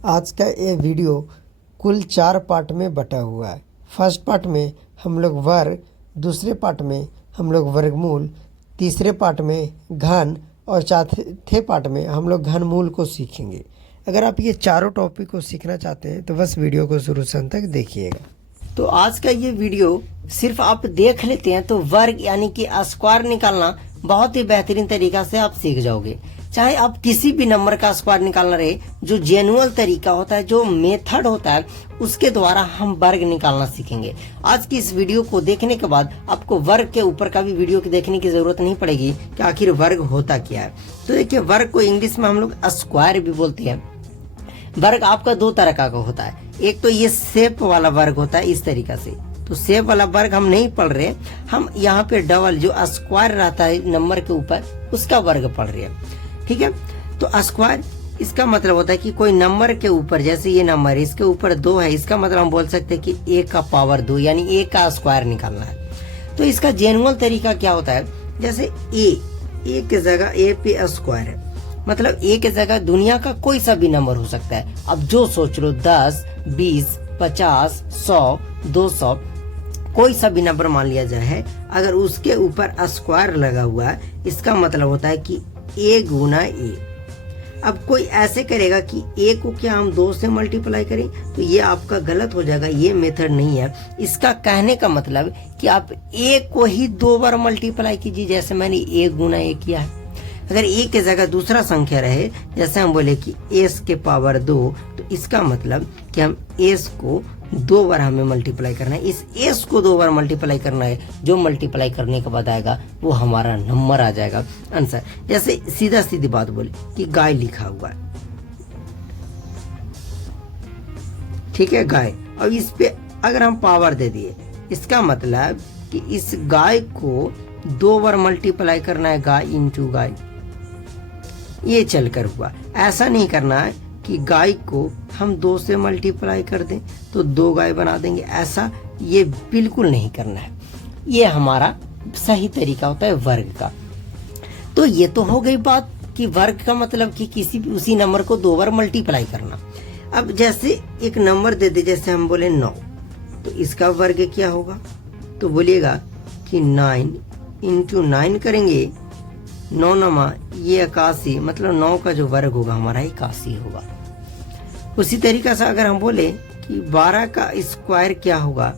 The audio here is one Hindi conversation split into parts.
आज का ये वीडियो कुल 4 पार्ट में बटा हुआ है। फर्स्ट पार्ट में हम लोग वर्ग, दूसरे पार्ट में हम लोग वर्गमूल, तीसरे पार्ट में घन और चौथे पार्ट में हम लोग घनमूल को सीखेंगे। अगर आप ये चारों टॉपिक को सीखना चाहते हैं तो बस वीडियो को शुरू से अंत तक देखिएगा। तो आज का ये वीडियो सिर्फ आप देख लेते हैं तो वर्ग यानी कि स्क्वायर निकालना बहुत ही बेहतरीन तरीका से आप सीख जाओगे। चाहे आप किसी भी नंबर का स्क्वायर निकालना रहे, जो जेन्युइन तरीका होता है, जो मेथड होता है, उसके द्वारा हम वर्ग निकालना सीखेंगे। आज की इस वीडियो को देखने के बाद आपको वर्ग के ऊपर का भी वीडियो देखने की जरूरत नहीं पड़ेगी कि आखिर वर्ग होता क्या है। तो देखिए, वर्ग को इंग्लिश में हम लोग स्क्वायर भी बोलते हैं। वर्ग आपका दो तरह का होता है। एक तो ये शेप वाला वर्ग होता है इस तरीका से, तो शेप वाला वर्ग हम नहीं पढ़ रहे, हम यहाँ पे डबल जो स्क्वायर रहता है नंबर के ऊपर उसका वर्ग पढ़ रहे हैं। ठीक है, तो स्क्वायर इसका मतलब होता है कि कोई नंबर के ऊपर, जैसे ये नंबर है, इसके ऊपर 2 है, इसका मतलब हम बोल सकते हैं कि 1 का पावर 2 यानी 1 का स्क्वायर निकालना है। तो इसका जेन्युइन तरीका क्या होता है, जैसे ए की जगह ए पे स्क्वायर है, मतलब ए की जगह दुनिया का कोई सा भी नंबर हो सकता है। अब जो सोच लो 10, 20, 50, 100, 200 कोई सा भी नंबर मान लिया जाए, अगर उसके ऊपर स्क्वायर लगा हुआ है, इसका मतलब होता है कि ए गुना ए। अब कोई ऐसे करेगा कि ए को क्या हम 2 से मल्टीप्लाई करें, तो ये आपका गलत हो जाएगा, ये मेथड नहीं है। इसका कहने का मतलब कि आप ए को ही 2 बार मल्टीप्लाई कीजिए, जैसे मैंने ए गुना ए किया है। अगर ए की जगह दूसरा संख्या रहे, जैसे हम बोले कि एस के पावर 2, तो इसका मतलब कि हम एस को 2 बार हमें मल्टीप्लाई करना है। इस एस को 2 बार मल्टीप्लाई करना है, जो मल्टीप्लाई करने के बाद आएगा वो हमारा नंबर आ जाएगा, आंसर। जैसे सीधा सीधी बात बोले कि गाय लिखा हुआ है, ठीक है, गाय, और इस पे अगर हम पावर दे दिए, इसका मतलब कि इस गाय को 2 बार मल्टीप्लाई करना है, गाय इंटू गाय, ये चलकर हुआ। ऐसा नहीं करना है कि गाय को हम 2 से मल्टीप्लाई कर दें तो 2 गाय बना देंगे, ऐसा ये बिल्कुल नहीं करना है। ये हमारा सही तरीका होता है वर्ग का। तो ये तो हो गई बात कि वर्ग का मतलब कि किसी भी उसी नंबर को 2 बार मल्टीप्लाई करना। अब जैसे एक नंबर दे दे, जैसे हम बोले 9, तो इसका वर्ग क्या होगा, तो बोलिएगा कि 9 इंटू 9 करेंगे, 9 नमा ये 81, मतलब 9 का जो वर्ग होगा हमारा 81 होगा। उसी तरीका से अगर हम बोले कि 12 का स्क्वायर क्या होगा,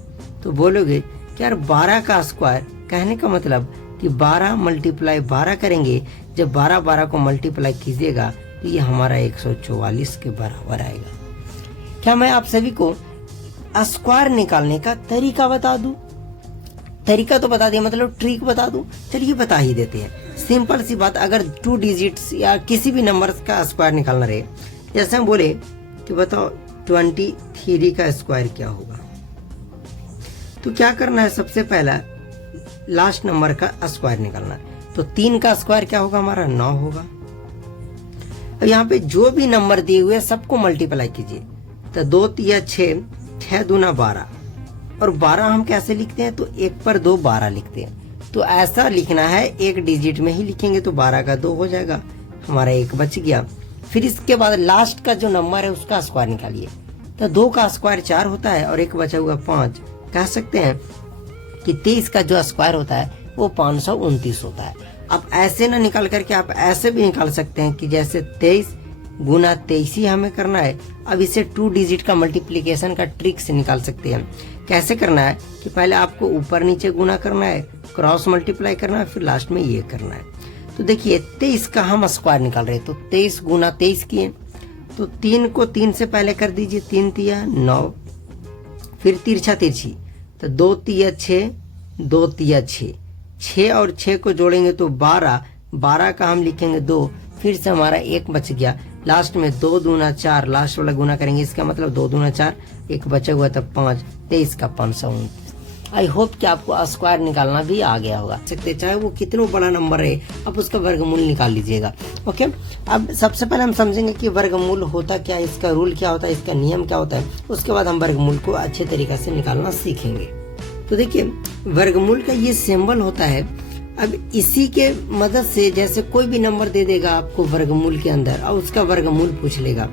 तो बोलोगे कि यार 12 का स्क्वायर, कहने का मतलब कि 12 मल्टीप्लाई 12 करेंगे, जब 12 को मल्टीप्लाई कीजिएगा तो ये हमारा 144 के बराबर आएगा। क्या मैं आप सभी को स्क्वायर निकालने का तरीका बता दूं? तरीका तो बता दिया, मतलब ट्रिक बता दूं? चलिए बता ही देते हैं। सिंपल सी बात, अगर 2 डिजिट्स या किसी भी नंबर का स्क्वायर निकालना रहे, जैसे हम बोले कि बताओ 23 का स्क्वायर क्या होगा, तो क्या करना है, सबसे पहला लास्ट नंबर का स्क्वायर निकालना है। तो 3 का स्क्वायर क्या होगा हमारा, 9 होगा। अब यहाँ पे जो भी नंबर दिए हुए सबको मल्टीप्लाई कीजिए, तो 2 तिया 6, 6 दूना 12, और 12 हम कैसे लिखते हैं, तो 1 पर 2 12 लिखते हैं। तो ऐसा लिखना है, एक डिजिट में ही लिखेंगे तो 12 का 2 हो जाएगा, हमारा 1 बच गया। फिर इसके बाद लास्ट का जो नंबर है उसका स्क्वायर निकालिए, तो 2 का स्क्वायर 4 होता है और 1 बचा हुआ 5। कह सकते हैं कि 23 का जो स्क्वायर होता है वो 529 होता है। अब ऐसे ना निकाल करके आप ऐसे भी निकाल सकते हैं कि जैसे 23 गुना 23 ही हमें करना है। अब इसे 2 डिजिट का मल्टीप्लिकेशन का ट्रिक से निकाल सकते हैं। कैसे करना है कि पहले आपको ऊपर नीचे गुना करना है, क्रॉस मल्टीप्लाई करना है, फिर लास्ट में ये करना है। तो देखिए 23 का हम स्क्वायर निकाल रहे हैं, तो 23 गुना 23 किए, तो 3 को 3 से पहले कर दीजिए, 3 तिया 9, फिर तिरछा तिरछी, तो 2 तिया 6, 2 तिया 6, 6 और 6 को जोड़ेंगे तो 12, 12 का हम लिखेंगे 2, फिर से हमारा 1 बच गया, लास्ट में 2 दूना 4, लास्ट वाला गुना करेंगे, इसका मतलब 2 दूना 4, 1 बचा हुआ तब 5, 23 का 529। आई होप कि आपको स्क्वायर निकालना भी आ गया होगा। सकते चाहे वो कितना बड़ा नंबर है, आप उसका वर्गमूल निकाल लीजिएगा। ओके, अब सबसे पहले हम समझेंगे कि वर्गमूल होता क्या है, इसका रूल क्या होता है, इसका नियम क्या होता है, उसके बाद हम वर्गमूल को अच्छे तरीके से निकालना सीखेंगे। तो देखिए, वर्गमूल का ये सिंबल होता है। अब इसी के मदद से जैसे कोई भी नंबर दे देगा आपको वर्गमूल के अंदर और उसका वर्गमूल पूछ लेगा,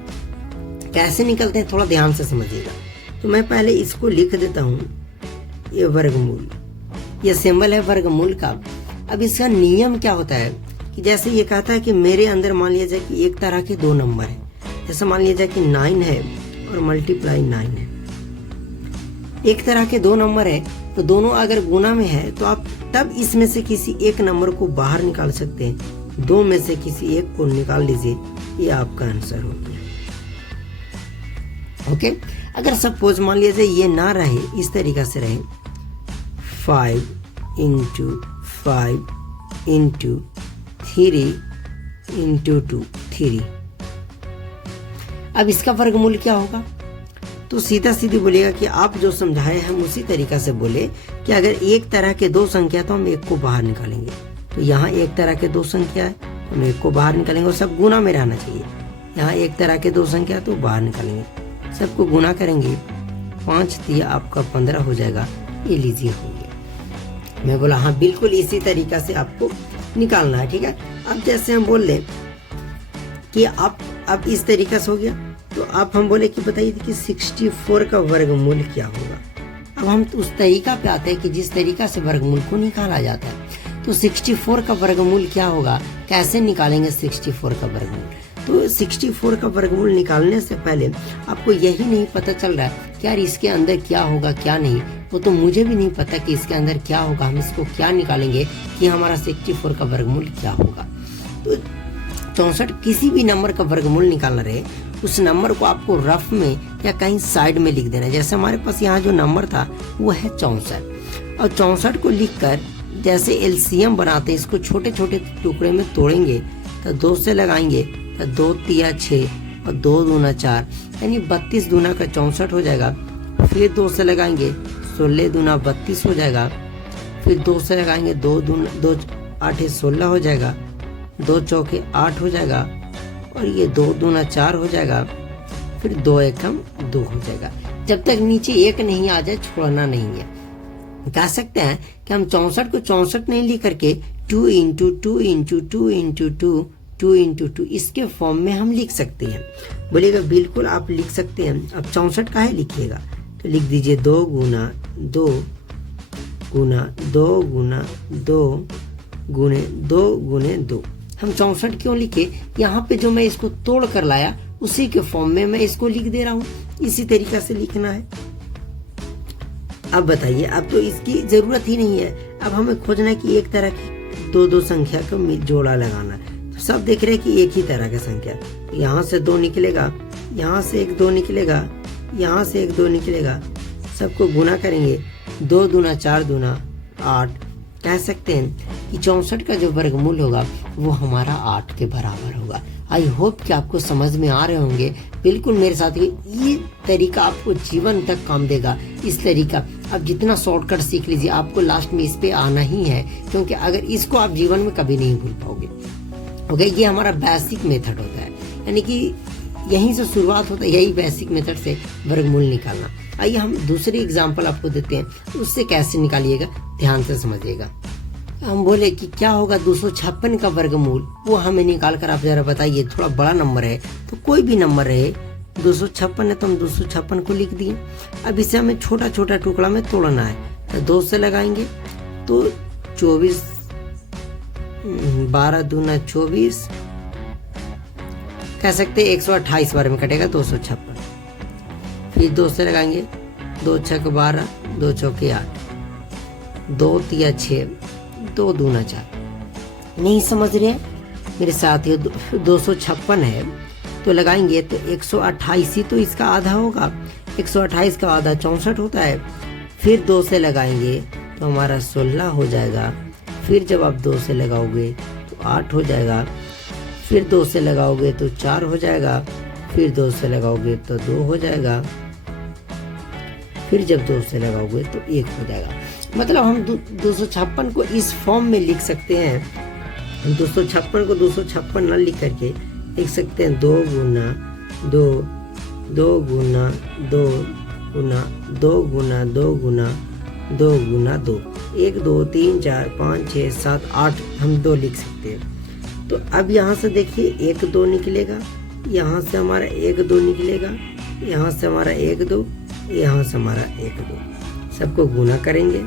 कैसे निकलते हैं थोड़ा ध्यान से समझिएगा। तो मैं पहले इसको लिख देता हूँ, ये वर्गमूल, ये सिंबल है वर्गमूल का। अब इसका नियम क्या होता है कि जैसे ये कहता है कि मेरे अंदर मान लिया जाए कि एक तरह के दो नंबर है, जैसे मान लिया जाए कि 9 है और मल्टीप्लाई 9 है। एक तरह के दो नंबर है तो दोनों अगर गुना में है तो आप तब इसमें से किसी एक नंबर को बाहर निकाल सकते हैं, दो में से किसी एक को निकाल लीजिए, ये आपका आंसर हो गया। ओके, अगर सपोज मान लीजिए ये ना रहे, इस तरीका से रहे 5 × 5 × 3 × 2 3, अब इसका वर्गमूल क्या होगा? तो सीधा सीधी बोलेगा कि आप जो समझाए हम उसी तरीका से बोले कि अगर एक तरह के दो संख्या तो हम एक को बाहर निकालेंगे। तो यहाँ एक तरह के दो संख्या है, हम एक को बाहर निकालेंगे और सब गुना में रहना चाहिए। यहाँ एक तरह के दो संख्या तो बाहर निकालेंगे, सबको गुना करेंगे, 5 3 आपका 15 हो जाएगा। ये लीजिए हो गया। मैं बोला हाँ बिल्कुल इसी तरीका से आपको निकालना है, ठीक है। अब जैसे हम बोल लें कि आप अब इस तरीका से हो गया, तो आप हम बोले कि बताइए कि 64 का वर्गमूल क्या होगा। अब हम उस तरीका पे आते हैं कि जिस तरीका से वर्गमूल को निकाला जाता है। तो 64 का वर्गमूल क्या होगा, कैसे निकालेंगे 64 का वर्गमूल? तो 64 का वर्गमूल निकालने से पहले आपको यही नहीं पता चल रहा है कि यार इसके अंदर क्या होगा क्या नहीं, वो तो मुझे भी नहीं पता कि इसके अंदर क्या होगा, हम इसको क्या निकालेंगे कि हमारा 64 का वर्गमूल क्या होगा। तो 64 किसी भी नंबर का वर्गमूल निकालना रहे, उस नंबर को आपको रफ में या कहीं साइड में लिख देना है। जैसे हमारे पास यहाँ जो नंबर था वो है 64, और 64 को लिखकर जैसे एलसीएम बनाते हैं, इसको छोटे छोटे टुकड़े में तोड़ेंगे तो 2 से लगाएंगे तो 2 3 6 और 2 दूना 4, यानी 32 दूना का 64 हो जाएगा। फिर 2 से लगाएंगे 16 दूना 32 हो जाएगा। फिर 2 से लगाएंगे 2 8 16 हो जाएगा, 2 चौके 8 हो जाएगा, और ये 2 दूना 4 हो जाएगा। फिर 2 एकम 2 हो जाएगा। जब तक नीचे 1 नहीं आ जाए छोड़ना नहीं है। कह सकते हैं कि हम 64 को 64 नहीं लिख करके 2 × 2 × 2 × 2 2 × 2 इसके फॉर्म में हम लिख सकते हैं। बोलेगा बिल्कुल आप लिख सकते हैं। अब 64 काहे लिखिएगा, तो लिख दीजिए 2 × 2 × 2 × 2 गुणे 2 गुणे 2। हम 64 क्यों लिखे, यहाँ पे जो मैं इसको तोड़ कर लाया उसी के फॉर्म में मैं इसको लिख दे रहा हूँ, इसी तरीका से लिखना है। अब बताइए, अब तो इसकी जरूरत ही नहीं है। अब हमें खोजना है कि एक तरह की दो संख्या को जोड़ा लगाना है। तो सब देख रहे हैं कि एक ही तरह का संख्या, यहाँ से 2 निकलेगा, यहाँ से एक 2 निकलेगा, यहाँ से एक 2 निकलेगा, सबको गुना करेंगे, 2 दूना 4 दूना 8। कह सकते हैं कि 64 का जो वर्गमूल होगा वो हमारा 8 के बराबर होगा। आई होप कि आपको समझ में आ रहे होंगे। बिल्कुल मेरे साथ ये तरीका आपको जीवन तक काम देगा। इस तरीका आप जितना शॉर्टकट सीख लीजिए, आपको लास्ट में इस पे आना ही है, क्योंकि अगर इसको आप जीवन में कभी नहीं भूल पाओगे। ओके, ये हमारा बेसिक मेथड होता है, यानी कि यहीं से शुरुआत होता है, यही बेसिक मेथड से वर्गमूल निकालना। आइए हम दूसरी एग्जाम्पल आपको देते हैं, उससे कैसे निकालिएगा ध्यान से समझिएगा। हम बोले कि क्या होगा 256 का वर्गमूल, वो हमें निकाल कर आप जरा बताइए। थोड़ा बड़ा नंबर है तो कोई भी नंबर रहे, 256 है तो हम 256 को लिख दिए। अब इसे हमें छोटा छोटा टुकड़ा में तोड़ना है, तो 2 से लगाएंगे तो 24, 12 दूना 24, कह सकते 128 बार में कटेगा 256। फिर 2 से लगाएंगे, 2 6 12, 2 चौके 8, 2 3 6, 2 दूना 4। नहीं समझ रहे मेरे साथियों, 256 है तो लगाएंगे तो 128 ही तो इसका आधा होगा। 128 का आधा 64 होता है। फिर 2 से लगाएंगे तो हमारा 16 हो जाएगा। फिर जब आप 2 से लगाओगे तो 8 हो जाएगा। फिर 2 से लगाओगे तो 4 हो जाएगा। फिर 2 से लगाओगे तो 2 हो जाएगा। फिर जब 2 से लगाओगे तो 1 हो जाएगा। मतलब हम 256 को इस फॉर्म में लिख सकते हैं। 256 को 256 न लिख करके लिख सकते हैं 2 गुना 2, 2 गुना 2 गुना 2 गुना 2 गुना 2 गुना 2, 1 2 3 4 5 6 7 8 हम 2 लिख सकते हैं। तो अब यहाँ से देखिए 1 2 निकलेगा, यहाँ से हमारा 1 2 निकलेगा, यहाँ से हमारा 1 2, यहाँ से हमारा 1 2, सबको गुना करेंगे।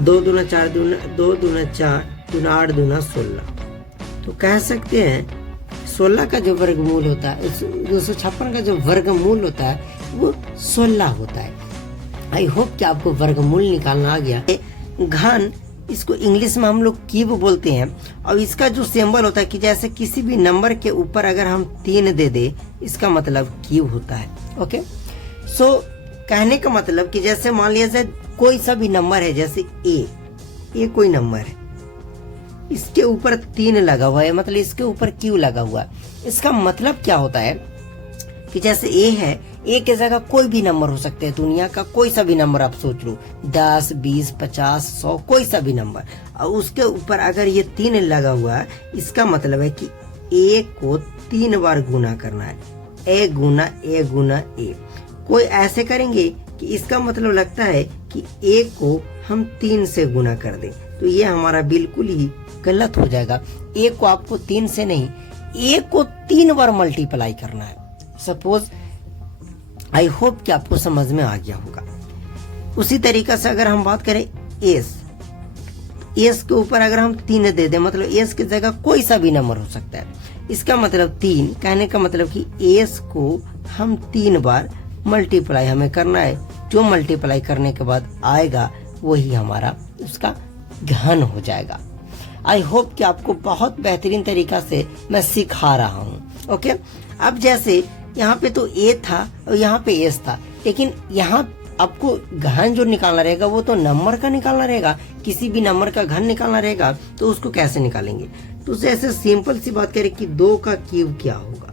2 दूना 4 दूना 2 दूना 4 दूना 8 दूना 16। तो कह सकते हैं 16 का जो वर्गमूल होता है, 256 का जो वर्गमूल होता है वो 16 होता है। आई होप कि आपको वर्गमूल निकालना आ गया। घन, इसको इंग्लिश में हम लोग क्यूब बोलते हैं, और इसका जो सिंबल होता है कि जैसे किसी भी नंबर के ऊपर अगर हम 3 दे दे, इसका मतलब क्यूब होता है। ओके, सो कहने का मतलब कि जैसे मान लिया जाए कोई सा भी नंबर है, जैसे ए कोई नंबर है, इसके ऊपर 3 लगा हुआ है, मतलब इसके ऊपर क्यू लगा हुआ है। इसका मतलब क्या होता है कि जैसे ए है, ए के जगह कोई भी नंबर हो सकते हैं, दुनिया का कोई सा भी नंबर आप सोच लो, 10 20 50 100 कोई सा भी नंबर, और उसके ऊपर अगर ये 3 लगा हुआ है, इसका मतलब है कि ए को 3 बार गुना करना है, ए गुना ए गुना ए। कोई ऐसे करेंगे कि इसका मतलब लगता है कि ए को हम 3 से गुना कर दें, तो ये हमारा बिल्कुल ही गलत हो जाएगा। ए को आपको 3 से नहीं, ए को 3 बार मल्टीप्लाई करना है। सपोज, आई होप कि आपको समझ में आ गया होगा। उसी तरीका से अगर हम बात करें एस के ऊपर अगर हम 3 दे दें, मतलब एस की जगह कोई सा भी नंबर हो सकता है, इसका मतलब 3, कहने का मतलब कि एस को हम 3 बार मल्टीप्लाई हमें करना है। जो मल्टीप्लाई करने के बाद आएगा वही हमारा उसका घन हो जाएगा। आई होप कि आपको बहुत बेहतरीन तरीका से मैं सिखा रहा हूँ। ओके, अब जैसे यहाँ पे तो ए था और यहाँ पे एस था, लेकिन यहाँ आपको घन जो निकालना रहेगा वो तो नंबर का निकालना रहेगा, किसी भी नंबर का घन निकालना रहेगा। तो उसको कैसे निकालेंगे? तो जैसे सिंपल सी बात करें कि 2 का क्यूब क्या होगा,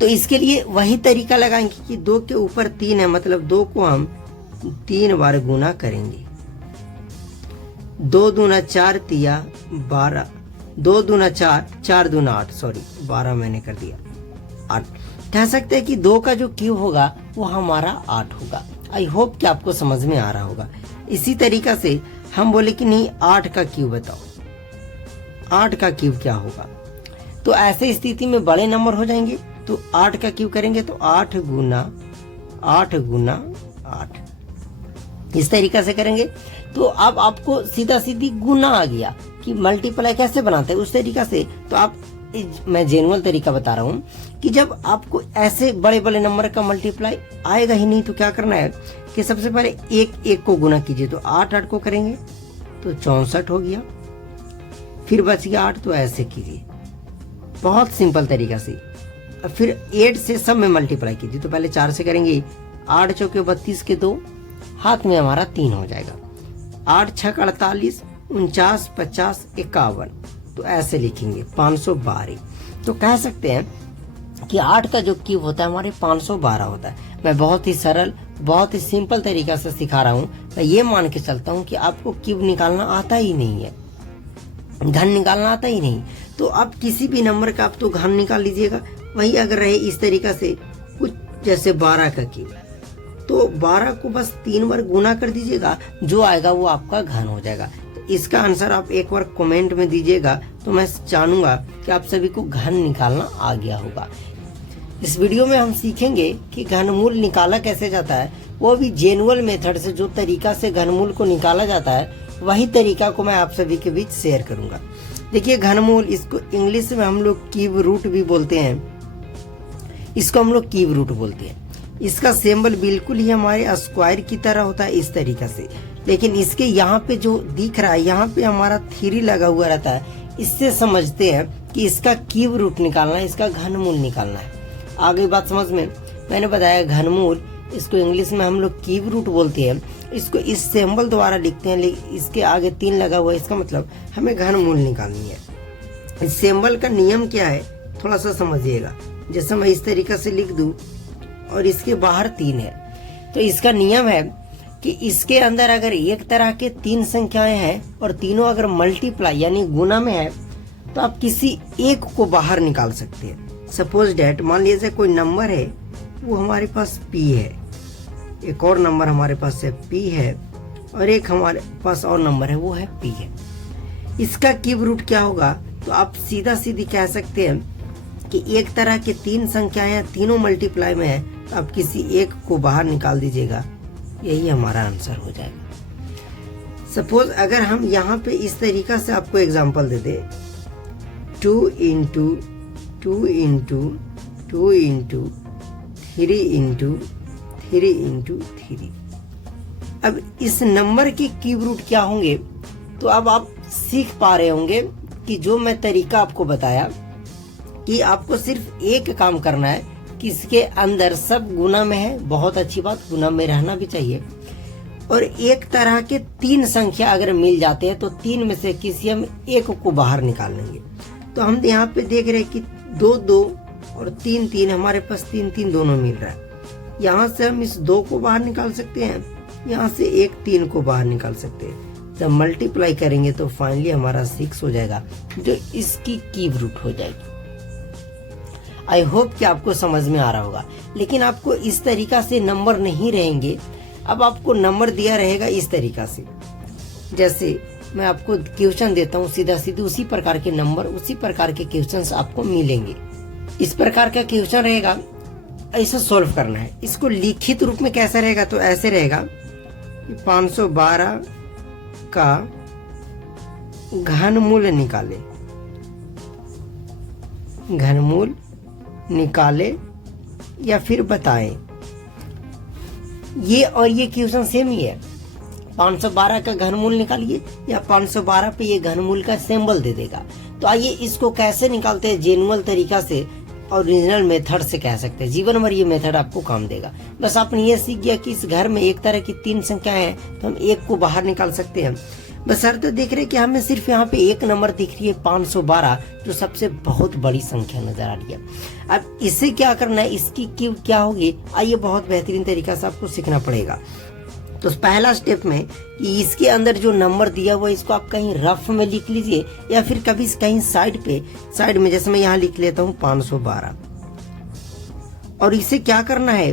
तो इसके लिए वही तरीका लगाएंगे कि 2 के ऊपर 3 है, मतलब 2 को हम 3 बार गुना करेंगे। 2 दूना 4 तिया 12, 2 दूना 4, 4 दूना 8, सॉरी 12 मैंने कर दिया 8। कह सकते हैं कि 2 का जो क्यूब होगा वो हमारा 8 होगा। आई होप कि आपको समझ में आ रहा होगा। इसी तरीका से हम बोले कि नहीं 8 का क्यूब बताओ, 8 का क्यूब क्या होगा, तो ऐसे स्थिति में बड़े नंबर हो जाएंगे। तो 8 का क्यूब करेंगे तो 8 गुना 8 इस तरीका से करेंगे। तो अब आपको सीधा सीधी गुना आ गया कि मल्टीप्लाई कैसे बनाते हैं उस तरीका से। तो आप, मैं जेनुअल तरीका बता रहा हूँ कि जब आपको ऐसे बड़े बड़े नंबर का मल्टीप्लाई आएगा ही नहीं, तो क्या करना है कि सबसे पहले एक को गुना कीजिए। तो 8 को करेंगे तो 64 हो गया, फिर बच गया 8, तो ऐसे कीजिए बहुत सिंपल तरीका से। अब फिर 8 से सब में मल्टीप्लाई कीजिए। तो पहले 4 से करेंगे, 8 चौके 32 के 2, हाथ में हमारा 3 हो जाएगा। 8 छक 48, 49 50 51, तो ऐसे लिखेंगे 512। तो कह सकते हैं कि 8 का जो क्यूब होता है हमारे 512 होता है। मैं बहुत ही सरल, बहुत ही सिंपल तरीका से सिखा रहा हूँ। मैं ये मान के चलता हूँ कि आपको क्यूब निकालना आता ही नहीं है, घन निकालना आता ही नहीं, तो आप किसी भी नंबर का आप तो घन निकाल लीजिएगा। वही अगर रहे इस तरीका से कुछ, जैसे 12 का क्यूब, तो 12 को बस 3 बार गुना कर दीजिएगा, जो आएगा वो आपका घन हो जाएगा। तो इसका आंसर आप एक बार कमेंट में दीजिएगा, तो मैं जानूंगा कि आप सभी को घन निकालना आ गया होगा। इस वीडियो में हम सीखेंगे कि घनमूल निकाला कैसे जाता है, वो भी जेनुअल मेथड से। जो तरीका से घनमूल को निकाला जाता है वही तरीका को मैं आप सभी के बीच शेयर करूंगा। देखिए घनमूल, इसको इंग्लिश में हम लोग क्यूब रूट भी बोलते हैं, इसको हम लोग क्यूब रूट बोलते हैं। इसका सिंबल बिल्कुल ही हमारे स्क्वायर की तरह होता है इस तरीका से, लेकिन इसके यहाँ पे जो दिख रहा है यहाँ पे हमारा 3 लगा हुआ रहता है। इससे समझते हैं कि इसका क्यूब रूट निकालना है, इसका घनमूल निकालना है। आगे बात समझ में, मैंने बताया घनमूल, इसको इंग्लिश में हम लोग क्यूब रूट बोलते हैं। इसको इस सिंबल द्वारा लिखते हैं, लेकिन इसके आगे 3 लगा हुआ है, इसका मतलब हमें घनमूल निकालनी है। इस सिंबल का नियम क्या है थोड़ा सा समझिएगा। जैसे मैं इस तरीका से लिख दूं और इसके बाहर 3 है, तो इसका नियम है कि इसके अंदर अगर एक तरह के 3 संख्याएं हैं और तीनों अगर मल्टीप्लाई यानी गुना में है, तो आप किसी एक को बाहर निकाल सकते हैं। सपोज डेट, मान लीजिए कोई नंबर है, वो हमारे पास P है, एक और नंबर हमारे पास है P है, और एक हमारे पास और नंबर है वो है P है। इसका क्यूब रूट क्या होगा, तो आप सीधा सीधी कह सकते हैं कि एक तरह के तीन संख्याएं तीनों मल्टीप्लाई में है, तो आप किसी एक को बाहर निकाल दीजिएगा, यही हमारा आंसर हो जाएगा। सपोज अगर हम यहाँ पे इस तरीका से आपको एग्जांपल दे दे, 2 into 2 into 2 into 3 into 3 into 3। अब इस नंबर के क्यूब रूट क्या होंगे, तो अब आप सीख पा रहे होंगे कि जो मैं तरीका आपको बताया कि आपको सिर्फ एक काम करना है कि इसके अंदर सब गुना में है, बहुत अच्छी बात, गुना में रहना भी चाहिए। और एक तरह के तीन संख्या अगर मिल जाते हैं तो तीन में से किसी हम एक को बाहर निकाल लेंगे। तो हम यहाँ पे देख रहे हैं कि 2 2 और 3 3, हमारे पास 3 3 दोनों मिल रहा है। यहाँ से हम इस 2 को बाहर निकाल सकते हैं, यहाँ से एक 3 को बाहर निकाल सकते हैं। जब मल्टीप्लाई करेंगे तो फाइनली हमारा 6 हो जाएगा, जो इसकी क्यूब रूट हो जाएगी। आई होप कि आपको समझ में आ रहा होगा। लेकिन आपको इस तरीका से नंबर नहीं रहेंगे, अब आपको नंबर दिया रहेगा इस तरीका से। जैसे मैं आपको क्वेश्चन देता हूँ, सीधा सीधे उसी प्रकार के नंबर, उसी प्रकार के क्वेश्चंस आपको मिलेंगे। इस प्रकार का क्वेश्चन रहेगा, ऐसा सॉल्व करना है। इसको लिखित रूप में कैसा रहेगा, तो ऐसे रहेगा 512 का घनमूल निकाले, घनमूल निकाले या फिर बताएं। ये और ये क्वेश्चन सेम ही है। 512 का घनमूल निकालिए या 512 पे ये घनमूल का सिंबल दे देगा। तो आइए इसको कैसे निकालते हैं जेन्युइन तरीका से, ओरिजिनल मेथड से कह सकते हैं। जीवन भर ये मेथड आपको काम देगा। बस आपने ये सीख गया कि इस घर में एक तरह की तीन संख्याएं हैं, तो हम एक को बाहर निकाल सकते हैं। बस सर तो देख रहे हैं कि हमें सिर्फ यहाँ पे एक नंबर दिख रही है 512, जो सबसे बहुत बड़ी संख्या नजर आ रही है। अब इसे क्या करना है, इसकी क्यूब क्या होगी, आइए बहुत बेहतरीन तरीका से आपको सीखना पड़ेगा। तो पहला स्टेप में कि इसके अंदर जो नंबर दिया हुआ है इसको आप कहीं रफ में लिख लीजिए या फिर कभी कहीं साइड में, जैसे मैं यहाँ लिख लेता हूँ 512। और इसे क्या करना है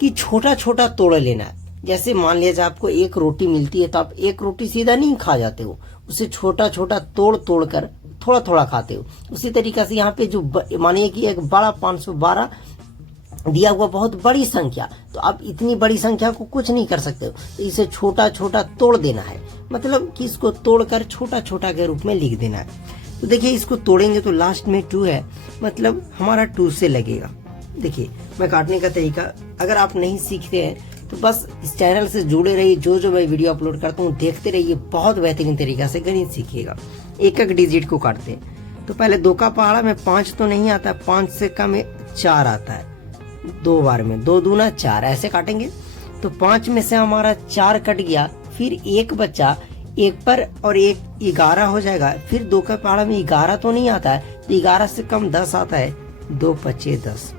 कि छोटा छोटा तोड़ लेना है। जैसे मान लीजिए आपको एक रोटी मिलती है, तो आप एक रोटी सीधा नहीं खा जाते हो, उसे छोटा छोटा तोड़ कर थोड़ा थोड़ा खाते हो। उसी तरीके से यहाँ पे जो मानिए कि एक बड़ा 512 दिया हुआ बहुत बड़ी संख्या, तो आप इतनी बड़ी संख्या को कुछ नहीं कर सकते हो, तो इसे छोटा छोटा तोड़ देना है। मतलब कि इसको तोड़कर छोटा छोटा के रूप में लिख देना है। तो देखिए इसको तोड़ेंगे तो लास्ट में 2 है, मतलब हमारा 2 से लगेगा। देखिए मैं काटने का तरीका अगर आप नहीं सीखते हैं तो बस इस चैनल से जुड़े रहिए। जो मैं वीडियो अपलोड करता हूँ देखते रहिए, बहुत बेहतरीन तरीका से गणित सीखिएगा। एक एक डिजिट को काटते हैं तो पहले 2 का पहाड़ा में 5 तो नहीं आता, 5 से कम 4 आता है। 2 बार में 2 दूना 4 ऐसे काटेंगे तो 5 में से हमारा 4 कट गया, फिर 1 बचा, 1 पर और 1 11 हो जाएगा। फिर 2 का पहाड़ा में 11 तो नहीं आता है, तो 11 से कम 10 आता है, 2 पचे 10।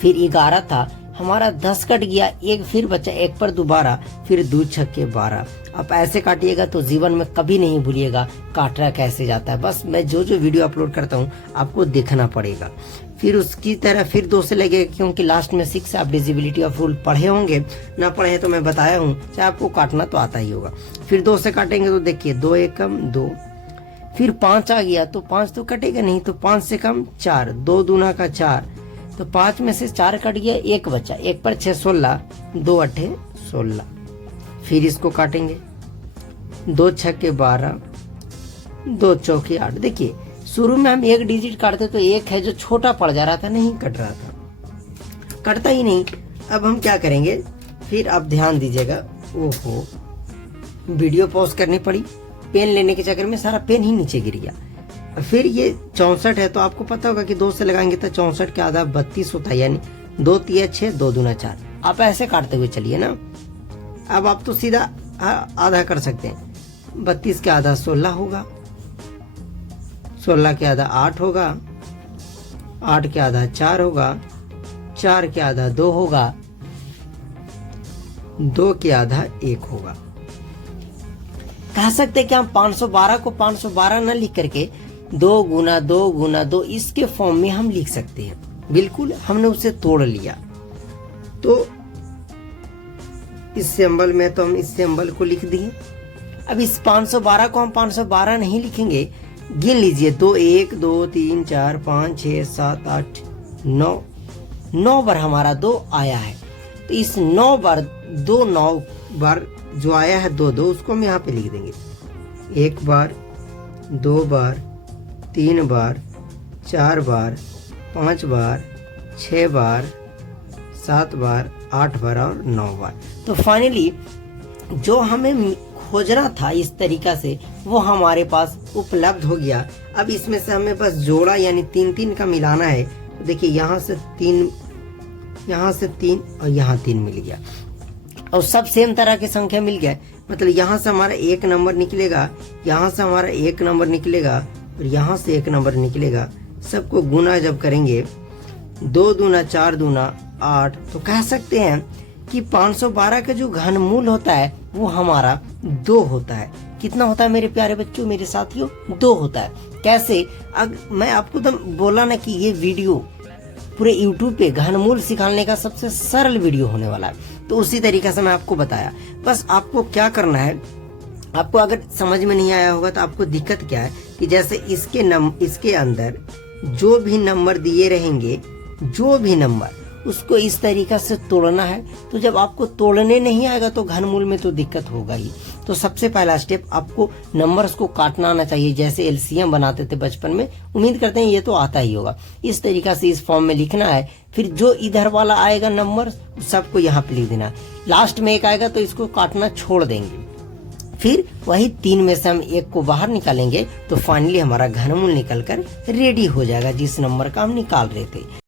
फिर 11 था हमारा, 10 कट गया, 1 फिर बचा, 1 पर दोबारा, फिर 2 छक्के 12। आप ऐसे काटिएगा तो जीवन में कभी नहीं भूलिएगा काटना कैसे जाता है। बस मैं जो वीडियो अपलोड करता हूँ आपको देखना पड़ेगा। फिर उसकी तरह फिर 2 से लगेगा, क्योंकि लास्ट में 6 आप डिजिबिलिटी ऑफ रूल पढ़े होंगे, ना पढ़े हैं तो मैं बताया हूँ, चाहे आपको काटना तो आता ही होगा। फिर 2 से काटेंगे तो देखिए 2 एकम 2, फिर 5 आ गया तो 5 तो कटेगा नहीं, तो 5 से कम 4, 2 दूना का 4, तो 5 में से 4 कट गया, 1 बचा, 1 पर 6 16, 2 अठे 16। फिर इसको काटेंगे, 2 छक्के 12, 2 चौके 8। देखिए शुरू में हम एक डिजिट काटते तो एक है जो छोटा पड़ जा रहा था, नहीं कट रहा था, कटता ही नहीं। अब हम क्या करेंगे, फिर आप ध्यान दीजिएगा। ओहो वीडियो पॉज करनी पड़ी, पेन लेने के चक्कर में सारा पेन ही नीचे गिर गया। फिर ये 64 है, तो आपको पता होगा कि 2 से लगाएंगे तो 64 के आधा 32 होता है, यानी 2 3 6, 2 दूना 4। आप ऐसे काटते हुए चलिए ना। अब आप तो सीधा आधा कर सकते हैं, 32 के आधा 16 होगा, 16 के आधा 8 होगा, 8 के आधा 4 होगा, 4 के आधा 2 होगा, 2 के आधा 1 होगा। कह सकते हैं कि हम 512 को 512 न लिख करके 2 गुना 2 गुना 2 इसके फॉर्म में हम लिख सकते हैं। बिल्कुल हमने उसे तोड़ लिया। तो इस सिंबल में तो हम इस सिंबल को लिख दिए। अब इस 512 को हम 512 नहीं लिखेंगे, गिन लीजिए, 2 1 2 3 4 5 6 7 8 9, 9 बार हमारा 2 आया है। तो इस 9 बार 2 9 बार जो आया है 2 2, उसको हम यहाँ पे लिख देंगे। 1 बार, 2 बार, 3 बार, 4 बार, 5 बार, 6 बार, 7 बार, 8 बार और 9 बार। तो फाइनली जो हमें खोजना था इस तरीका से वो हमारे पास उपलब्ध हो गया। अब इसमें से हमें बस जोड़ा यानी 3 3 का मिलाना है। तो देखिए यहाँ से 3, यहाँ से 3 और यहाँ 3 मिल गया और सब सेम तरह की संख्या मिल गया। मतलब यहाँ से हमारा 1 नंबर निकलेगा, यहाँ से हमारा 1 नंबर निकलेगा और यहाँ से 1 नंबर निकलेगा। सबको गुना जब करेंगे 2 दूना 4 दूना 8, तो कह सकते हैं कि 512 का जो घनमूल होता है वो हमारा 2 होता है। कितना होता है मेरे प्यारे बच्चों, मेरे साथियों? 2 होता है। कैसे? मैं आपको तो बोला ना कि ये वीडियो पूरे YouTube पे घनमूल सिखाने का सबसे सरल वीडियो होने वाला है। तो उसी तरीके से मैं आपको बताया। बस आपको क्या करना है, आपको अगर समझ में नहीं आया होगा तो आपको दिक्कत क्या है कि जैसे इसके अंदर जो भी नंबर दिए रहेंगे, जो भी नंबर, उसको इस तरीका से तोड़ना है। तो जब आपको तोड़ने नहीं आएगा तो घनमूल में तो दिक्कत होगा ही। तो सबसे पहला स्टेप, आपको नंबर्स को काटना आना चाहिए, जैसे एलसीएम बनाते थे बचपन में। उम्मीद करते हैं ये तो आता ही होगा। इस तरीका से इस फॉर्म में लिखना है। फिर जो इधर वाला आएगा नंबर सबको यहाँ पे लिख देना। लास्ट में 1 आएगा तो इसको काटना छोड़ देंगे। फिर वही 3 में से हम 1 को बाहर निकालेंगे तो फाइनली हमारा घनमूल निकल कर रेडी हो जाएगा जिस नंबर का हम निकाल रहे थे।